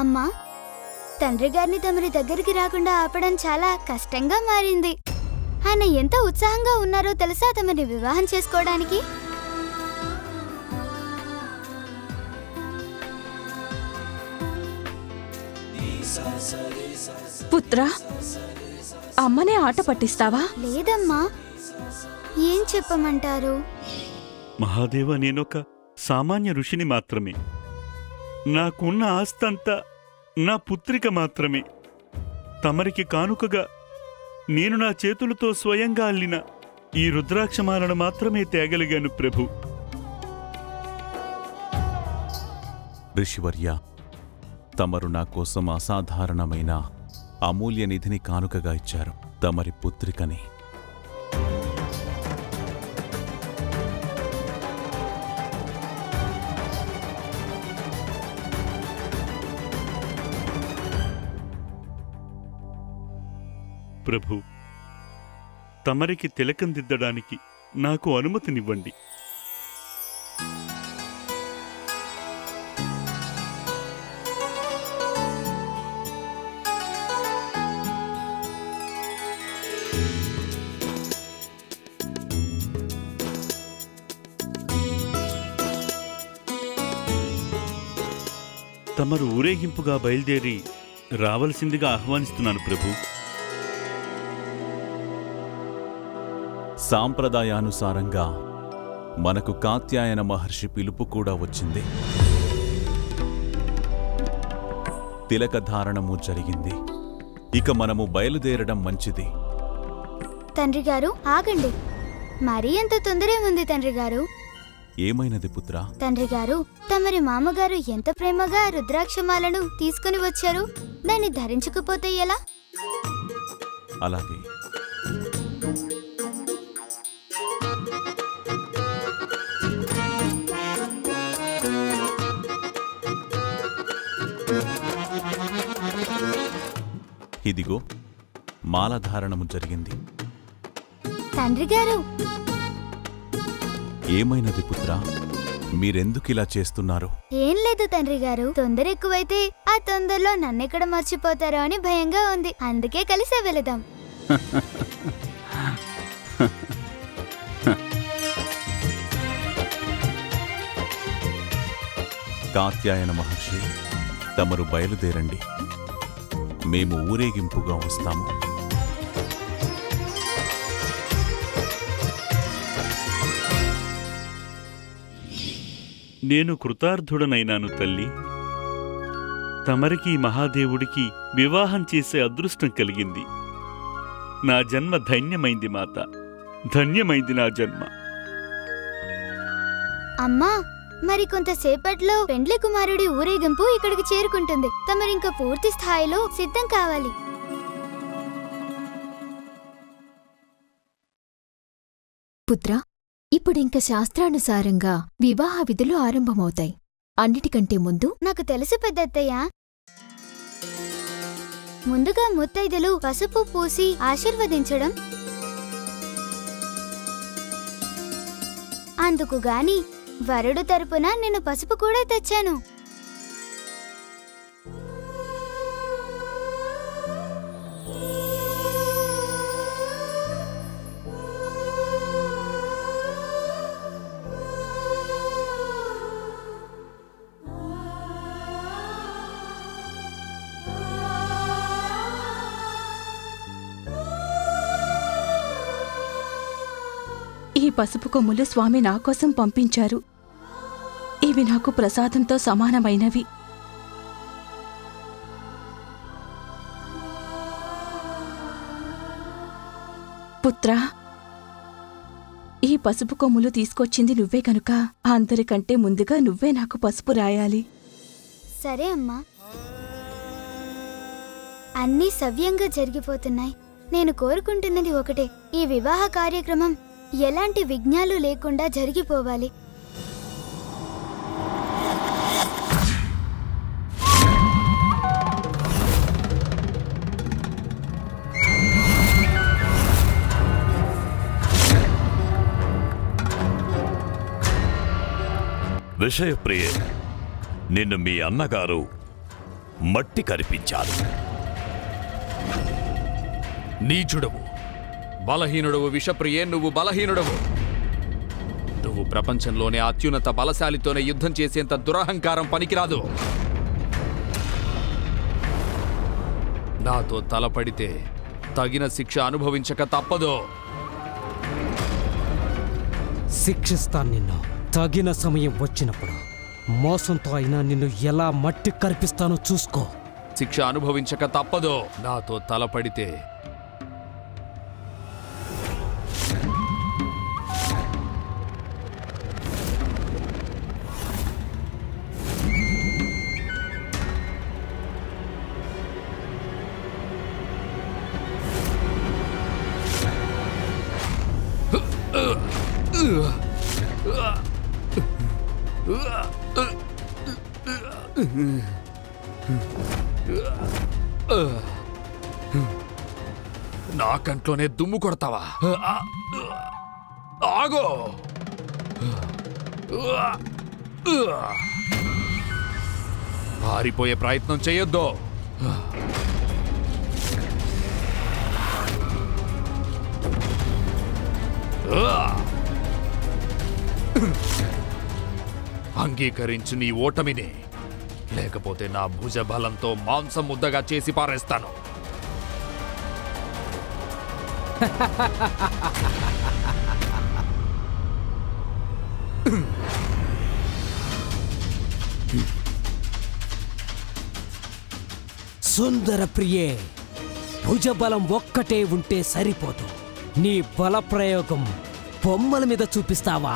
అమ్మా, తండ్రి గారిని తమరి దగ్గరికి రాకుండా ఆపడం చాలా కష్టంగా మారింది. ఆయన ఎంత ఉత్సాహంగా ఉన్నారో తెలుసా తమని వివాహం చేసుకోవడానికి? పుత్రా, అమ్మనే ఆట పట్టిస్తావా? లేదమ్మా. ఏం చెప్పమంటారు? మహాదేవ, నేనొక సామాన్య ఋషిని మాత్రమే. నాకున్న ఆస్తంతా నా పుత్రిక మాత్రమే. తమరికి కానుకగా నేను నా చేతులతో స్వయంగా అల్లిన ఈ రుద్రాక్షమాలను మాత్రమే తేగలిగాను ప్రభు. ఋషివర్య, తమరు నా కోసం అసాధారణమైన అమూల్య నిధిని కానుకగా ఇచ్చారు, తమరి పుత్రికని. ప్రభు, తమరికి తిలకం దిద్దడానికి నాకు అనుమతినివ్వండి. తమరు ఊరేగింపుగా బయలుదేరి రావలసిందిగా ఆహ్వానిస్తున్నాను ప్రభు. సాంప్రదాయానుసారంగా మనకు కాత్యాయన మహర్షి పిలుపు కూడా వచ్చింది. తిలకధారణము జరిగింది. ఇక మనము బయలుదేరడం మంచిది. తండ్రి గారు, ఆగండి. మరీ ఎంత తొందర ఉంది తండ్రి గారు? ఏమైనది పుత్రా? తండ్రి గారు, తమరి మామగారు ఎంత ప్రేమగా రుద్రాక్షమాలను తీసుకుని వచ్చారు. దాన్ని ధరించకపోతే ఎలా? అలాగే. ఇదిగో మాలధారణము జరిగింది. తండ్రి గారు, ఏమైనది పుత్రా? మీరెందుకిలా చేస్తున్నారు? ఏం లేదు తండ్రి గారు. తొందర ఎక్కువైతే ఆ తొందరలో నన్నెక్కడ మర్చిపోతారో అని భయంగా ఉంది. అందుకే కలిసే వెళదాం. కాత్యాయన మహర్షి, తమరు బయలుదేరండి. మేము ఊరేగింపుగా వస్తాము. నేను కృతార్థుడనైనాను తల్లి. తమరికి మహాదేవుడికి వివాహం చేసే అదృష్టం కలిగింది. నా జన్మ ధన్యమైంది మాత, ధన్యమైంది నా జన్మ. అమ్మా, మరి కొంతసేపట్లో పెండ్లి కుమారుడి ఊరేగింపు ఇక్కడికి చేరుకుంటుంది. తమరింక పూర్తి స్థాయిలో సిద్ధం కావాలి. పుత్ర, ఇప్పుడింక శాస్త్రానుసారంగా వివాహ విధులు ఆరంభమవుతాయి. అన్నిటికంటే ముందు నాకు తెలుసు పెద్దత్తయ్య. ముందుగా ముత్తైదులు పసుపు పూసి ఆశీర్వదించడం. అందుకుగాని వరుడు తరపున నేను పసుపు కూడా తెచ్చాను. ఈ పసుపు కొమ్ములు స్వామి నా కోసం పంపించారు. ఇవి నాకు ప్రసాదంతో సమానమైనవి. పుత్రా, ఈ పసుపు కొమ్ములు తీసుకొచ్చింది నువ్వే కనుక అందరికంటే ముందుగా నువ్వే నాకు పసుపు రాయాలి. సరే అమ్మా. అన్నీ సవ్యంగా జరిగిపోతున్నాయి. నేను కోరుకుంటున్నది ఒకటే, ఈ వివాహ కార్యక్రమం ఎలాంటి విఘ్నాలు లేకుండా జరిగిపోవాలి. విషయప్రియే, నిన్ను మీ అన్నగారు మట్టి కరిపించారు. నీచుడవు, బలహీనుడవు, విషప్రియే, నువ్వు బలహీనుడవు. నువ్వు ప్రపంచంలోనే అత్యున్నత బలశాలితోనే యుద్ధం చేసేంత దురహంకారం పనికిరాదు. నాతో తలపడితే తగిన శిక్ష అనుభవించక తప్పదు. శిక్షిస్తాను నిన్ను. తగిన సమయం వచ్చినప్పుడు మోసంతో అయినా నిన్ను ఎలా మట్టి కరిపిస్తానో చూసుకో. శిక్ష అనుభవించక తప్పదు. నాతో తలపడితే నా కంట్లోనే దుమ్ము కొడతావా? ఆగో! పారిపోయే ప్రయత్నం చేయొద్దు. అంగీకరించు నీ ఓటమిని, లేకపోతే నా భుజబలంతో మాంసం ముద్దగా చేసి పారేస్తాను. సుందర ప్రియే, భుజబలం ఒక్కటే ఉంటే సరిపోదు. నీ బల ప్రయోగం బొమ్మల మీద చూపిస్తావా?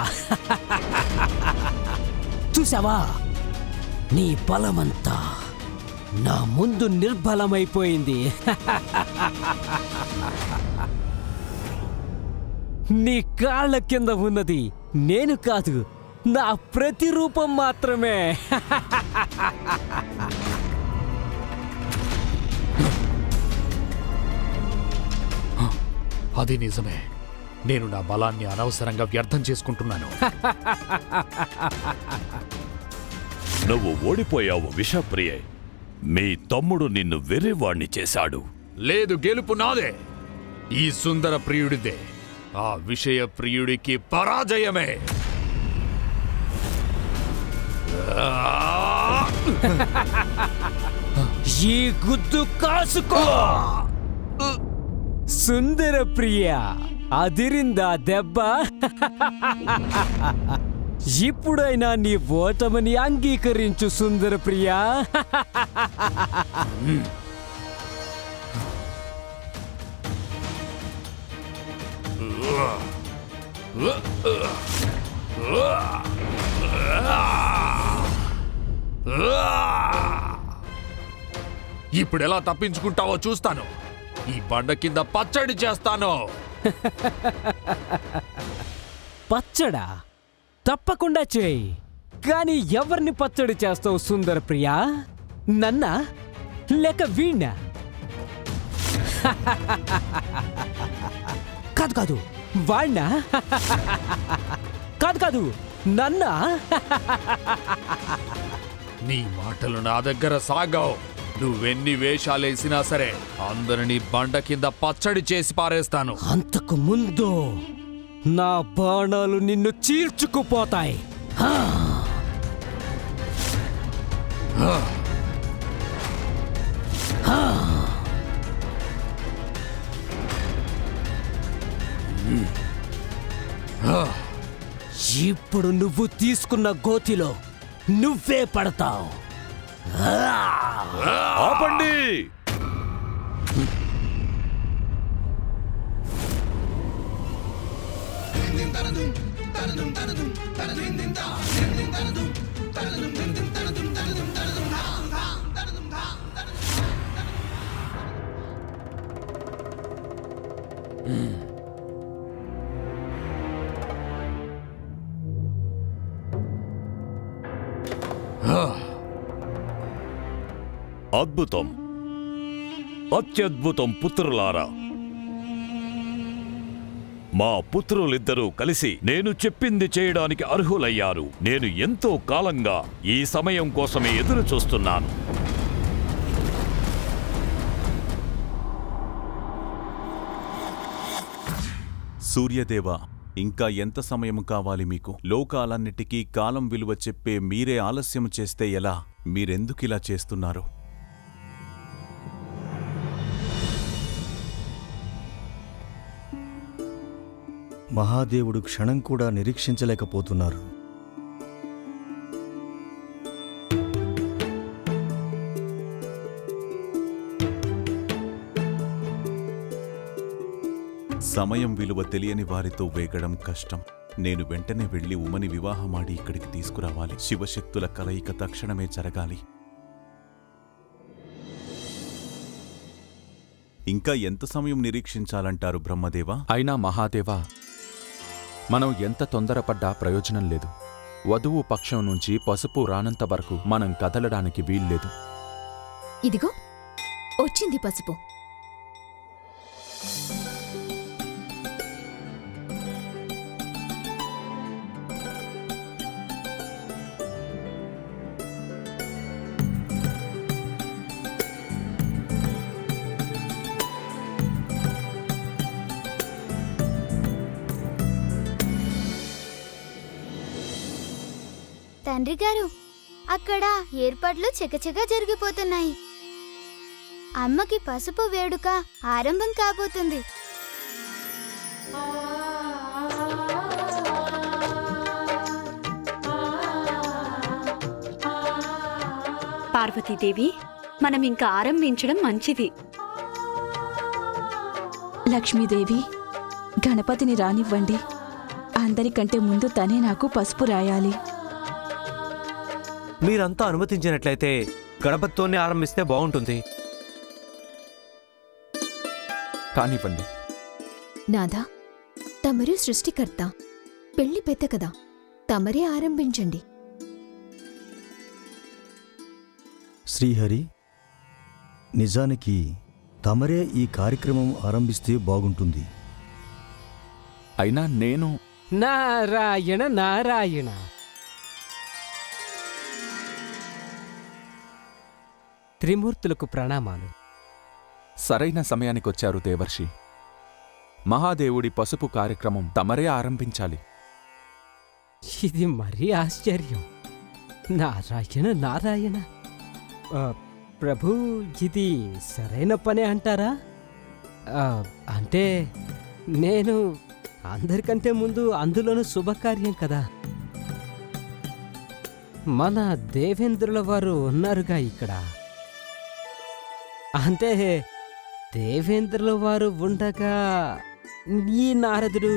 చూసావా? నీ బలమంతా నా ముందు నిర్బలమైపోయింది. నీ కాళ్ళ కింద ఉన్నది నేను కాదు, నా ప్రతిరూపం మాత్రమే. అది నిజమే. నేను నా బలాన్ని అనవసరంగా వ్యర్థం చేసుకుంటున్నాను. నువ్వు ఓడిపోయావు విషప్రియే. మీ తమ్ముడు నిన్ను వెర్రివాణ్ణి చేశాడు. లేదు, గెలుపు నాదే. ఈ సుందర ప్రియుడిదే. ఆ విషయ ప్రియుడికి పరాజయమే. ఈ గుద్దు కాసుకో. సుందర ప్రియ, అదిరిందా దెబ్బ? ఇప్పుడైనా నీ ఓటమిని అంగీకరించు సుందర ప్రియా. ఇప్పుడెలా తప్పించుకుంటావో చూస్తాను. ఈ బండ కింద పచ్చడి చేస్తాను. పచ్చడా? తప్పకుండా చేయి. కానీ ఎవరిని పచ్చడి చేస్తావు సుందర ప్రియా? నన్నా లేక వీణ్ణా? కాదు కాదు, వాణ్ణా? కాదు కాదు, నన్నా? నీ మాటలు నా దగ్గర సాగావు. నువ్వెన్ని వేషాలేసినా సరే అందరినీ బండ కింద పచ్చడి చేసి పారేస్తాను. అంతకు ముందు నా బాణాలు నిన్ను చీల్చుకుపోతాయి. ఇప్పుడు నువ్వు తీసుకున్న గోతిలో నువ్వే పడతావు. ఆపండి! అద్భుతం, అత్యద్భుతం పుత్రులారా. మా పుత్రులిద్దరూ కలిసి నేను చెప్పింది చేయడానికి అర్హులయ్యారు. నేను ఎంతో కాలంగా ఈ సమయం కోసమే ఎదురు చూస్తున్నాను. సూర్యదేవా, ఇంకా ఎంత సమయం కావాలి మీకు? లోకాలన్నిటికీ కాలం విలువ చెప్పే మీరే ఆలస్యం చేస్తే ఎలా? మీరెందుకిలా చేస్తున్నారు? మహాదేవుడు క్షణం కూడా నిరీక్షించలేకపోతున్నారు. సమయం విలువ తెలియని వారితో వేగడం కష్టం. నేను వెంటనే వెళ్లి ఉమని వివాహమాడి ఇక్కడికి తీసుకురావాలి. శివశక్తుల కలయిక తక్షణమే జరగాలి. ఇంకా ఎంత సమయం నిరీక్షించాలంటారు బ్రహ్మదేవా? అయినా మహాదేవా, మనం ఎంత తొందరపడ్డా ప్రయోజనం లేదు. వధువు పక్షం నుంచి పసుపు రానంత వరకు మనం కదలడానికి వీల్లేదు. ఇదిగో వచ్చింది పసుపు. తండ్రి గారు, అక్కడ ఏర్పాట్లు చకచకా జరిగిపోతున్నాయి. అమ్మకి పసుపు వేడుక ఆరంభం కాబోతుంది. పార్వతీదేవి, మనం ఇంకా ఆరంభించడం మంచిది. లక్ష్మీదేవి, గణపతిని రానివ్వండి. అందరికంటే ముందు తనే నాకు పసుపు రాయాలి. మీరంతా అనుమతించినట్లయితే గణపతితోనే ఆరంభిస్తే బాగుంటుంది. కానివ్వండి. నాదా, తమరు సృష్టికర్త, పెళ్లి పెద్ద కదా, తమరే ఆరంభించండి. శ్రీహరి, నిజానికి తమరే ఈ కార్యక్రమం ఆరంభిస్తే బాగుంటుంది. అయినా నేను... నారాయణ నారాయణ. త్రిమూర్తులకు ప్రణామాలు. సరైన సమయానికొచ్చారు దేవర్షి. మహాదేవుడి పసుపు కార్యక్రమం తమరే ఆరంభించాలి. ఇది మరీ ఆశ్చర్యం. నారాయణ నారాయణ. ప్రభు, ఇది సరైన పనే అంటారా? అంటే నేను అందరికంటే ముందు అందులోనూ శుభకార్యం కదా. మన దేవేంద్రుల వారు ఉన్నారుగా ఇక్కడ. అంటే దేవేంద్రుల వారు ఉండగా ఈ నారదుడు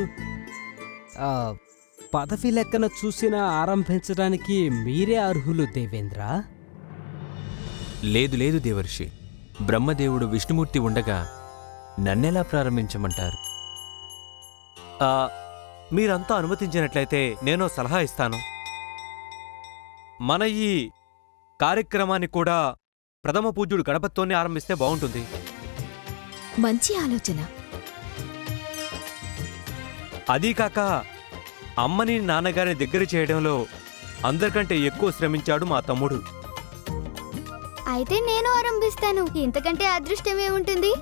పదవి లెక్కన చూసిన ఆరంభించడానికి మీరే అర్హులు దేవేంద్ర. లేదు లేదు దేవర్షి, బ్రహ్మదేవుడు విష్ణుమూర్తి ఉండగా నన్నెలా ప్రారంభించమంటారు? మీరంతా అనుమతించినట్లయితే నేను సలహా ఇస్తాను. మన ఈ కార్యక్రమాన్ని కూడా ప్రథమ పూజ్యుడు గణపతితోనే ఆరంభిస్తే బాగుంటుంది. మంచి ఆలోచన. అదీకాక అమ్మని నాన్నగారిని దగ్గర చేయడంలో అందరికంటే ఎక్కువ శ్రమించాడు మా తమ్ముడు. అయితే నేను ఆరంభిస్తాను. ఇంతకంటే అదృష్టం ఏముంటుంది?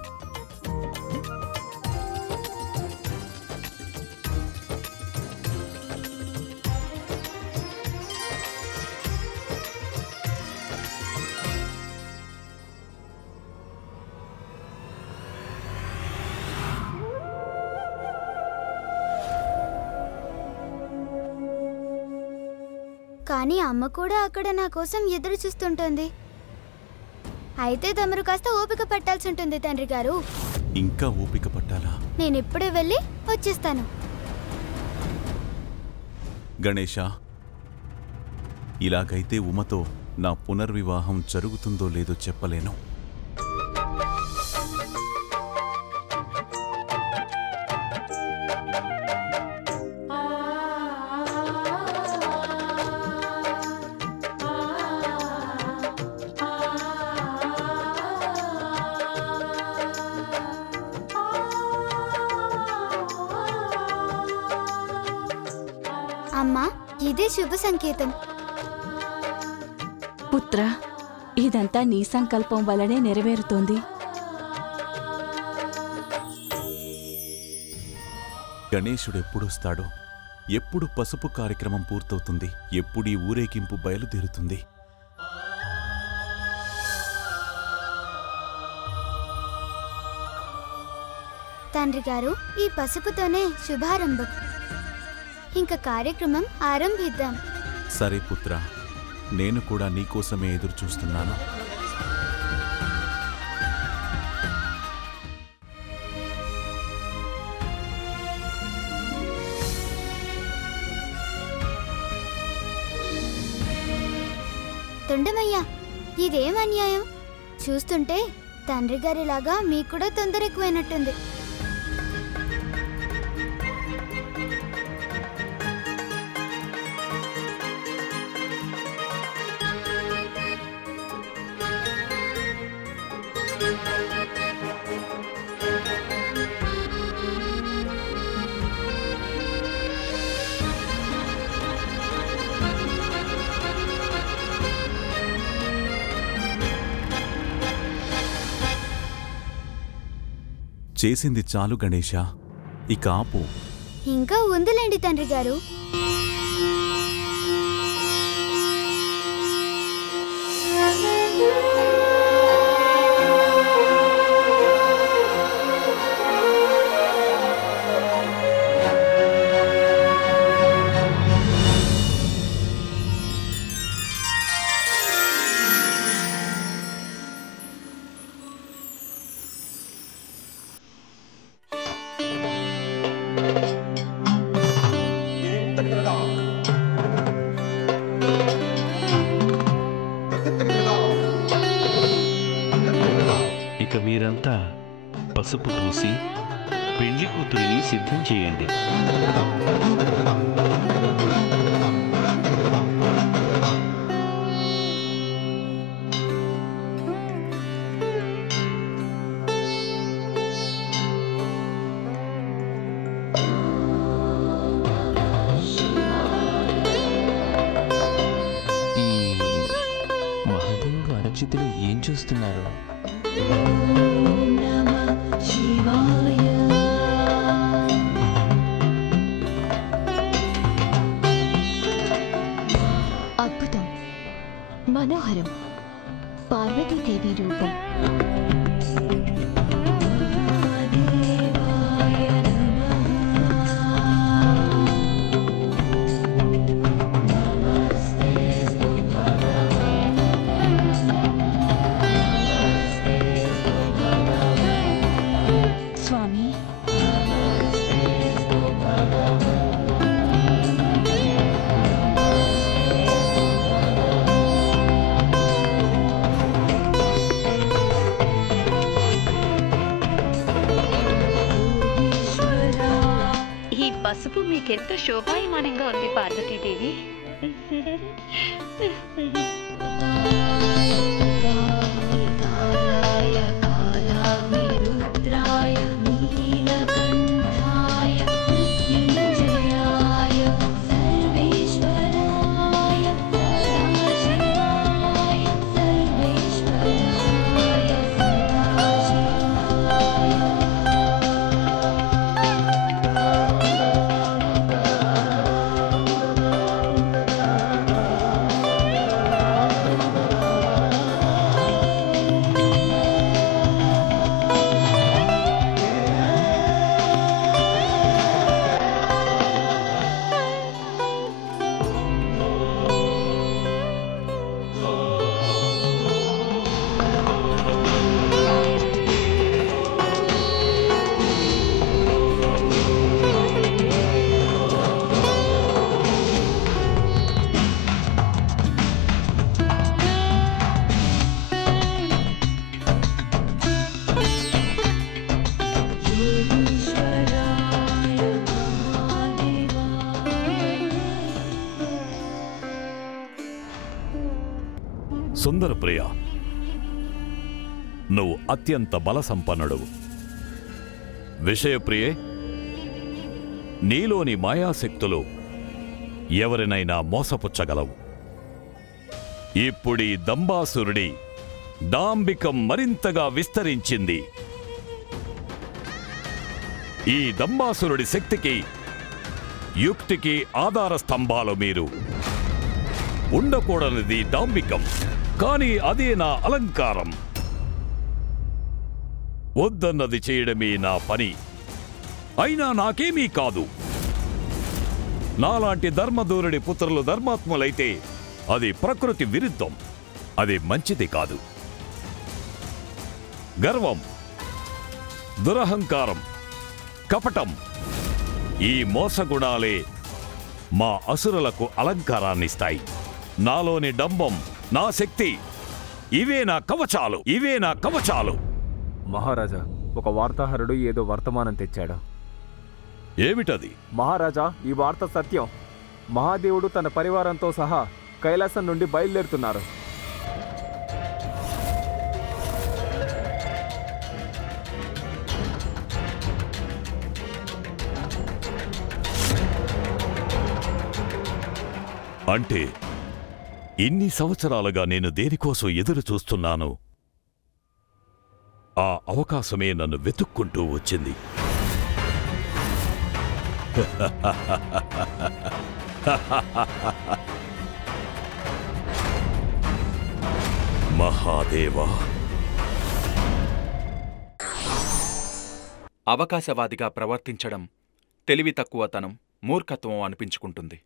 కానీ అమ్మ కూడా అక్కడ నా కోసం ఎదురు చూస్తుంటుంది. అయితే తమరు కాస్త ఓపిక పట్టాల్సి ఉంటుంది తండ్రి గారు. ఇంకా ఓపిక పట్టాలా? నేను ఇప్పుడే వెళ్ళి వచ్చేస్తాను. గణేశ, ఇలాగైతే ఉమతో నా పునర్వివాహం జరుగుతుందో లేదో చెప్పలేను. అమ్మా, ఇదే శుభ సంకేతం. పుత్ర, ఇదంతా నీ సంకల్పం వల్లనే నెరవేరుతోంది. గణేశుడెప్పుడొస్తాడో, ఎప్పుడు పసుపు కార్యక్రమం పూర్తవుతుంది, ఎప్పుడు ఈ ఊరేగింపు బయలుదేరుతుంది? తండ్రి గారు, ఈ పసుపుతోనే శుభారంభం. ఇంక కార్యక్రమం ఆరంభిద్దాం. సరే పుత్ర, నేను కూడా నీకోసమే ఎదురు చూస్తున్నాను. తొండమయ్యా, ఇదేం అన్యాయం? చూస్తుంటే తండ్రి గారిలాగా మీకు కూడా తొందర ఎక్కువైనట్టుంది. చేసింది చాలు గణేశ, ఇక ఆపు. ఇంకా ఉందిలేండి తండ్రి గారు. ఇక మీరంతా పసుపు పూసి పెళ్లి కూతురిని సిద్ధం చేయండి. మహాదేవుడు అరచితులు ఏం చూస్తున్నారు? అద్భుతం, మనోహరం. పార్వతీదేవి రూపం. స్వామి, ఈ పసుపు మీకెంత శోభాయమానంగా ఉంది పార్వతీదేవి. సుందరప్రియ, నువ్వు అత్యంత బల సంపన్నుడవు. విషయప్రియే, నీలోని మాయాశక్తులు ఎవరినైనా మోసపుచ్చగలవు. ఇప్పుడీ దంబాసురుడి డాంబికం మరింతగా విస్తరించింది. ఈ దంబాసురుడి శక్తికి యుక్తికి ఆధార స్తంభాలు మీరు. ఉండకూడనిది డాంబికం, కానీ అదే నా అలంకారం. వద్దన్నది చేయడమే నా పని. అయినా నాకేమీ కాదు. నాలాంటి ధర్మదూరుడి పుత్రులు ధర్మాత్ములైతే అది ప్రకృతి విరుద్ధం. అది మంచిది కాదు. గర్వం, దురహంకారం, కపటం, ఈ మోసగుణాలే మా అసురులకు అలంకారాన్నిస్తాయి. నాలోని డంబం, నా శక్తి, ఇవే నా కవచాలు, ఇవే నా కవచాలు. మహారాజా, ఒక వార్తాహరుడు ఏదో వర్తమానం తెచ్చాడు. ఏమిటది? మహారాజా, ఈ వార్త సత్యం. మహాదేవుడు తన పరివారంతో సహా కైలాసం నుండి బయలుదేరుతున్నారు. అంటే ఇన్ని సంవత్సరాలుగా నేను దేనికోసం ఎదురు చూస్తున్నాను. ఆ అవకాశమే నన్ను వెతుక్కుంటూ వచ్చింది. మహాదేవా, అవకాశవాదిగా ప్రవర్తించడం తెలివి తక్కువతనం, మూర్ఖత్వం అనిపించుకుంటుంది.